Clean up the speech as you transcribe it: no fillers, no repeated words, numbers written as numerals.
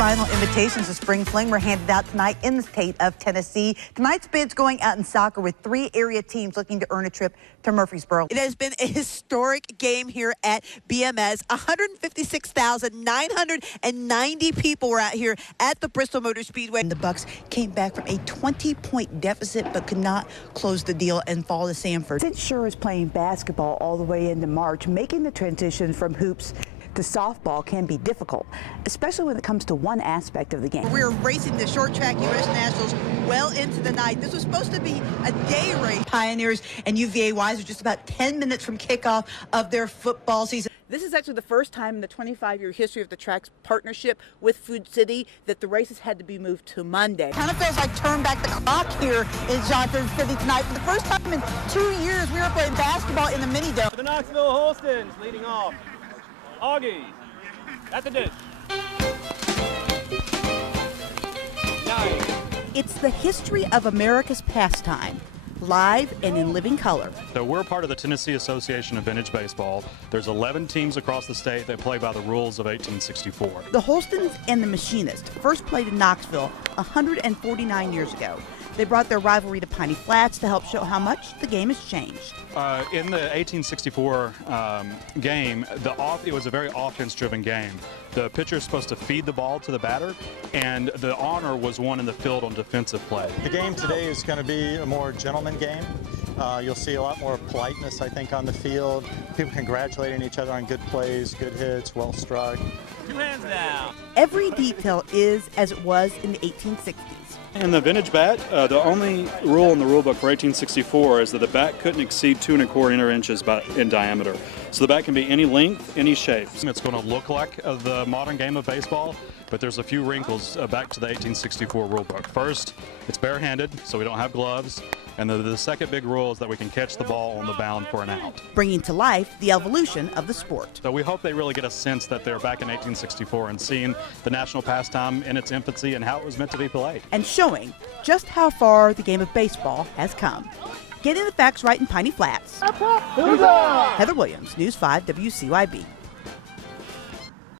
final invitations to Spring Fling were handed out tonight in the state of Tennessee. Tonight's bids going out in soccer with 3 area teams looking to earn a trip to Murfreesboro. It has been a historic game here at BMS. 156,990 people were out here at the Bristol Motor Speedway. And the Bucks came back from a 20-point deficit but could not close the deal and fall to Sanford. Sid Sure is playing basketball all the way into March. Making the transition from hoops to softball can be difficult, especially when it comes to one aspect of the game. We're racing the short track U.S. Nationals well into the night. This was supposed to be a day race. Pioneers and UVA Wise are just about 10 minutes from kickoff of their football season. This is actually the first time in the 25-year history of the track's partnership with Food City that the races had to be moved to Monday. Kind of feels like turn back the clock here in Johnson City tonight. For the first time in 2 years, we were playing basketball in the mini dome. The Knoxville Holstons leading off. Augie at the dish. 9. It's the history of America's pastime, live and in living color. So we're part of the Tennessee Association of Vintage Baseball. There's 11 teams across the state that play by the rules of 1864. The Holstons and the Machinists first played in Knoxville 149 years ago. They brought their rivalry to Piney Flats to help show how much the game has changed. In the 1864 game, it was a very offense-driven game. The pitcher is supposed to feed the ball to the batter, and the honor was won in the field on defensive play. The game today is going to be a more gentleman game. You'll see a lot more politeness, I think, on the field. People congratulating each other on good plays, good hits, well struck. 2 hands down. Every detail is as it was in the 1860s. In the vintage bat, the only rule in the rule book for 1864 is that the bat couldn't exceed 2¼ inches in diameter. So the bat can be any length, any shape. It's going to look like the modern game of baseball, but there's a few wrinkles back to the 1864 rule book. First, it's barehanded, so we don't have gloves. And the second big rule is that we can catch the ball on the bound for an out. Bringing to life the evolution of the sport. So we hope they really get a sense that they're back in 1864 and seeing the national pastime in its infancy and how it was meant to be played. And showing just how far the game of baseball has come. Getting the facts right in Piney Flats. Heather Williams, News 5 WCYB.